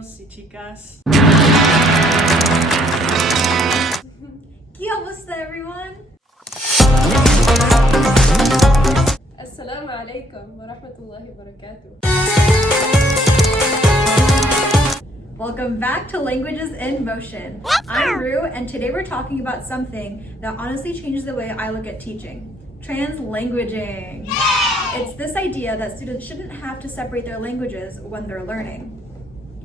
chicos y chicas. ¿Qué onda, everyone? Assalamu alaikum wa rahmatullahi wa barakatuh. Welcome back to Languages in Motion. I'm Rue, and today we're talking about something that honestly changed the way I look at teaching. Translanguaging. It's this idea that students shouldn't have to separate their languages when they're learning,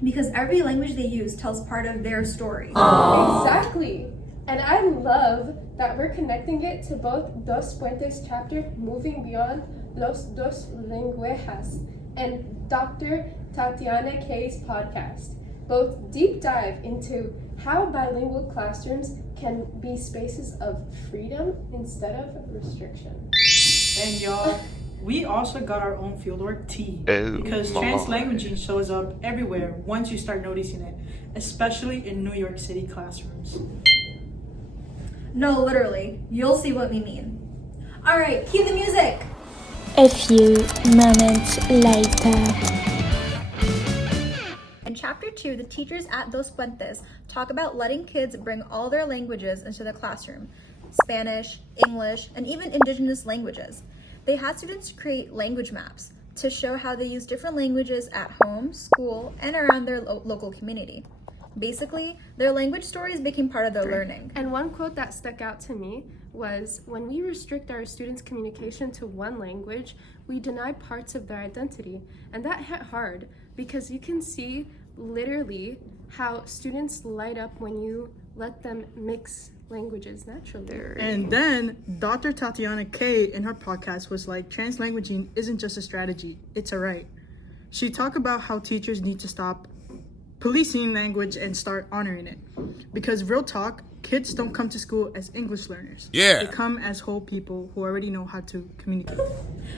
because every language they use tells part of their story. Exactly. And I love that we're connecting it to both Dos Puentes chapter, Moving Beyond Los Dos Lenguajes, and Dr. Tatiana K's podcast. Both deep dive into how bilingual classrooms can be spaces of freedom instead of restriction. And y'all, we also got our own fieldwork tea, because translanguaging shows up everywhere once you start noticing it, especially in New York City classrooms. No, literally. You'll see what we mean. All right, cue the music. A few moments later. In chapter 2, the teachers at Dos Puentes talk about letting kids bring all their languages into the classroom: Spanish, English, and even indigenous languages. They had students create language maps to show how they use different languages at home, school, and around their local community. Basically, their language stories became part of their learning. And one quote that stuck out to me was, when we restrict our students' communication to one language, we deny parts of their identity. And that hit hard, because you can see literally how students light up when you let them mix languages naturally. And then Dr. Tatiana K in her podcast was like, translanguaging isn't just a strategy, it's a right. She talked about how teachers need to stop policing language and start honoring it. Because real talk, kids don't come to school as English learners. They come as whole people who already know how to communicate.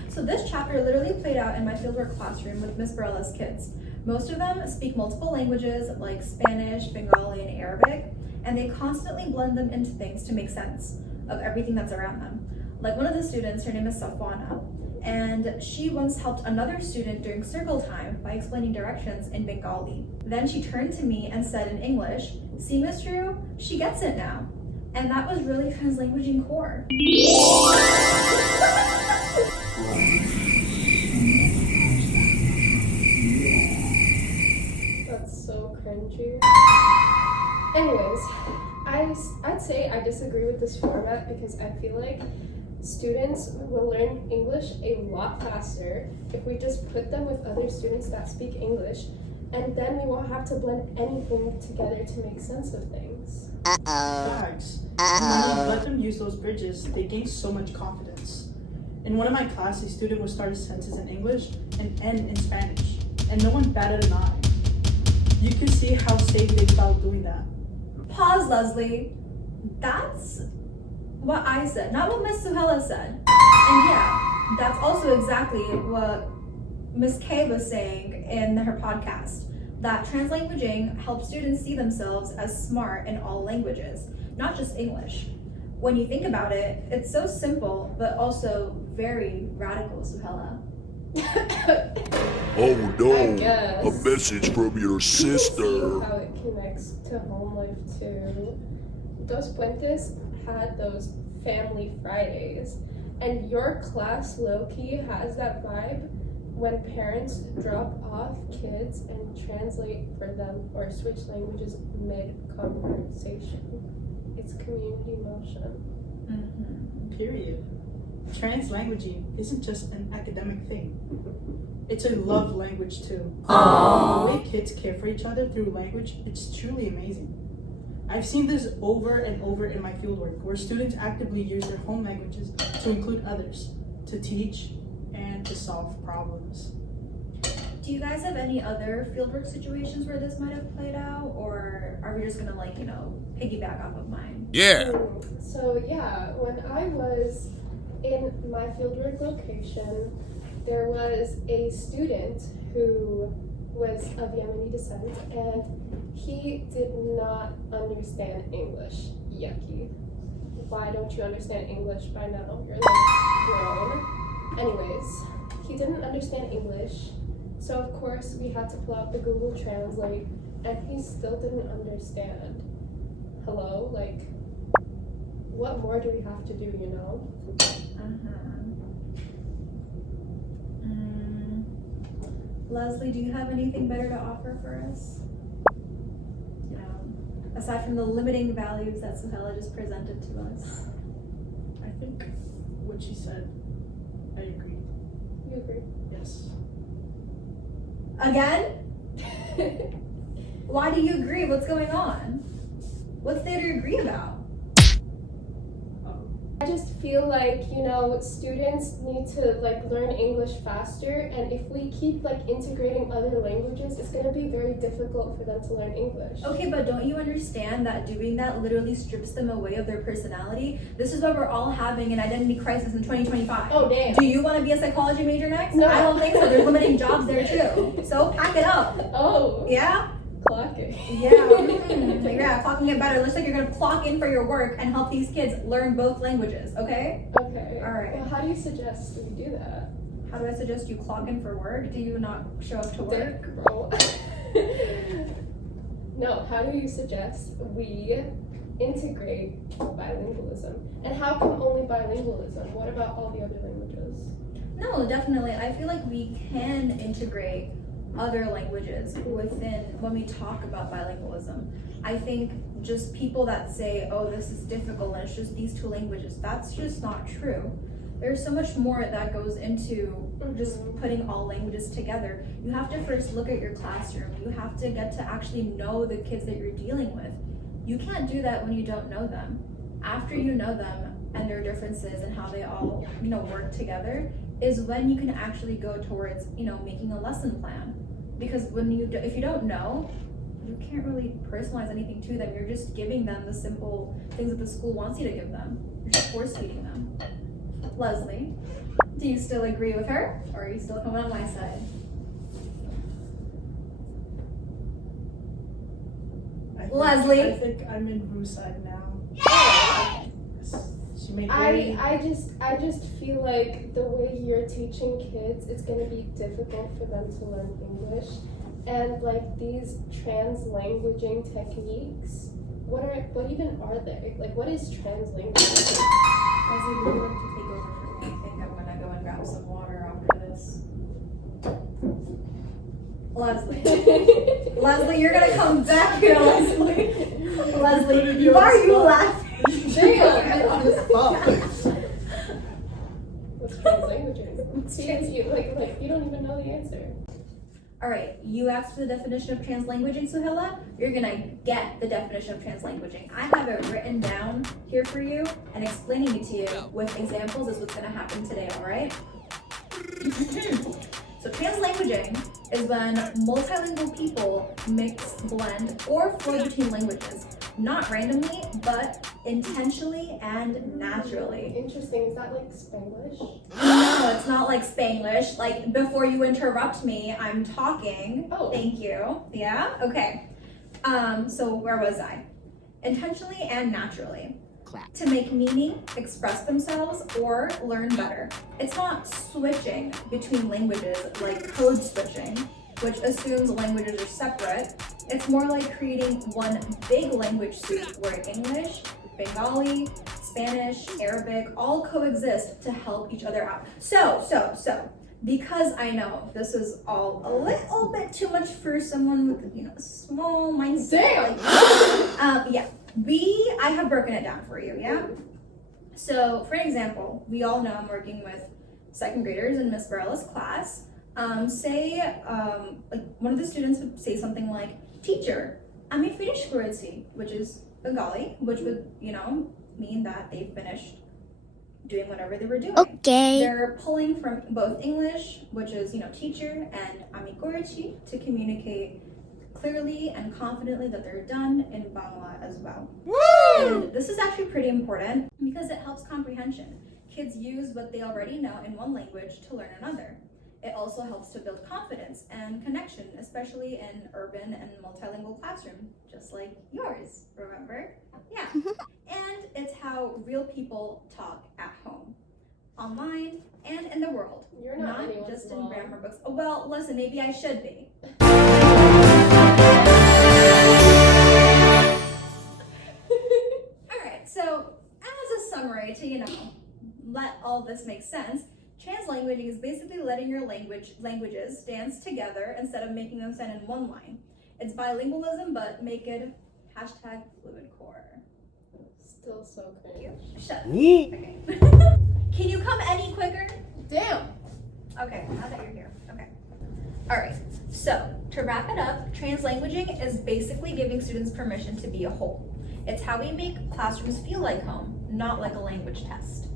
So this chapter literally played out in my fieldwork classroom with Miss Barella's kids. Most of them speak multiple languages like Spanish, Bengali, and Arabic, and they constantly blend them into things to make sense of everything that's around them. Like one of the students, her name is Safwana, and she once helped another student during circle time by explaining directions in Bengali. Then she turned to me and said in English, "See, Miss Drew, she gets it now." And that was really translanguaging core. That's so cringy. Anyways, I'd say I disagree with this format, because I feel like students will learn English a lot faster if we just put them with other students that speak English, and then we won't have to blend anything together to make sense of things. Facts. When you let them use those bridges, they gain so much confidence. In one of my classes, a student would start a sentence in English and end in Spanish, and no one batted an eye. You can see how safe they felt doing that. Pause, Leslie. That's what I said, not what Miss Suhela said. And yeah, that's also exactly what Miss K was saying in her podcast, that translanguaging helps students see themselves as smart in all languages, not just English. When you think about it, it's so simple, but also very radical, Suhela. Oh no, guess. a message from your See sister. how it connects to home life too. Dos Puentes had those family Fridays, and your class low-key has that vibe when parents drop off kids and translate for them or switch languages mid-conversation. It's community motion. Period. Translanguaging isn't just an academic thing. It's a love language too. The way kids care for each other through language, it's truly amazing. I've seen this over and over in my fieldwork, where students actively use their home languages to include others, to teach, and to solve problems. Do you guys have any other fieldwork situations where this might have played out, or are we just gonna piggyback off of mine? So yeah, when I was in my fieldwork location, there was a student who was of Yemeni descent, and he did not understand English. Yucky. Why don't you understand English by now? You're grown. Anyways, he didn't understand English, so of course we had to pull out the Google Translate and he still didn't understand. Hello? Like, what more do we have to do, you know? Leslie, do you have anything better to offer for us? Aside from the limiting values that Suhela just presented to us. I think what she said, I agree. You agree? Yes. Again? Why do you agree? What's going on? What's there to agree about? I just feel like, you know, students need to like learn English faster, and if we keep like integrating other languages, it's gonna be very difficult for them to learn English. Okay, but don't you understand that doing that literally strips them away of their personality? This is why we're all having an identity crisis in 2025. Oh, damn. Do you want to be a psychology major next? No. I don't think so. There's limiting jobs there too. So pack it up. Oh, Yeah? clocking. Yeah, clocking it better. Looks like you're gonna clock in for your work and help these kids learn both languages, okay? Okay. All right. Well, how do you suggest we do that? How do I suggest you clock in for work? Do you not show up to work? Dick, bro. No, how do you suggest we integrate bilingualism? And how come only bilingualism? What about all the other languages? No, definitely. I feel like we can integrate other languages within when we talk about bilingualism. I think just people that say, oh, this is difficult and it's just these two languages, that's just not true. There's so much more that goes into just putting all languages together. You have to first look at your classroom. You have to get to actually know the kids that you're dealing with. You can't do that when you don't know them. After you know them and their differences and how they all, work together, is when you can actually go towards, making a lesson plan. Because if you don't know, you can't really personalize anything to them. You're just giving them the simple things that the school wants you to give them. You're just force feeding them. Leslie, do you still agree with her, or are you still coming on my side? Leslie? I think I'm in Rue's side now. She made I just feel like the way you're teaching kids, it's gonna be difficult for them to learn English. And like these translanguaging techniques, what even are they? Like, what is translanguaging? Leslie, would you like to take over for me? I think I'm gonna go and grab some water after this. Leslie, you're gonna come back here, Leslie. Leslie, why are you laughing? What's translanguaging? See, you don't even know the answer. All right, you asked for the definition of translanguaging, Suhela. You're gonna get the definition of translanguaging. I have it written down here for you, and explaining it to you with examples is what's gonna happen today, all right? So translanguaging is when multilingual people mix, blend, or flow between languages, not randomly, but intentionally and naturally. Interesting. Is that like Spanglish? No, it's not like Spanglish. Like, before you interrupt me, I'm talking. Oh. Thank you. Yeah? Okay. So where was I? Intentionally and naturally. To make meaning, express themselves, or learn better. It's not switching between languages like code switching, which assumes languages are separate. It's more like creating one big language soup where English, Bengali, Spanish, Arabic all coexist to help each other out. So, because I know this is all a little bit too much for someone with, a small mindset. Damn! I have broken it down for you, yeah? So, for example, we all know I'm working with second graders in Miss Barella's class. Like one of the students would say something like, "Teacher, I finished fluency," which is Bengali, which would, mean that they finished doing whatever they were doing. Okay. They're pulling from both English, which is, teacher, and Amigorichi to communicate clearly and confidently that they're done in Bangla as well. Woo! And this is actually pretty important because it helps comprehension. Kids use what they already know in one language to learn another. It also helps to build confidence and connection, especially in urban and multilingual classroom, just like yours, remember? Yeah. And it's how real people talk at home, online, and in the world. You're not anyone's just in mom. grammar books. Oh, well, listen, maybe I should be. summary to, let all this make sense, translanguaging is basically letting your languages dance together instead of making them stand in one line. It's bilingualism, but make it #fluidcore. Still so cringe. Shut up. Okay. Can you come any quicker? Damn! Okay, now that you're here. Okay. All right. So, to wrap it up, translanguaging is basically giving students permission to be a whole. It's how we make classrooms feel like home, not like a language test.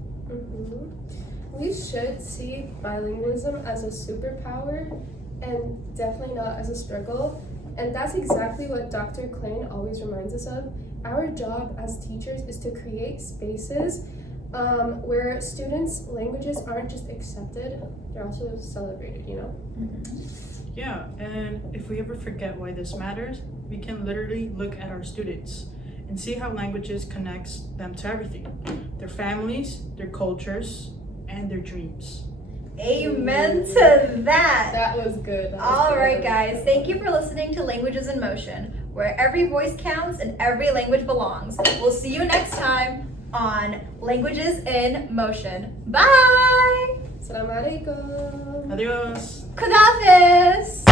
We should see bilingualism as a superpower and definitely not as a struggle. And that's exactly what Dr. Klein always reminds us of. Our job as teachers is to create spaces where students' languages aren't just accepted, they're also celebrated, Yeah, and if we ever forget why this matters, we can literally look at our students and see how languages connects them to everything. Their families, their cultures, and their dreams. Amen to that. That was good. All right, guys. Thank you for listening to Languages in Motion, where every voice counts and every language belongs. We'll see you next time on Languages in Motion. Bye. Assalamu alaikum. Adios! Kudafis.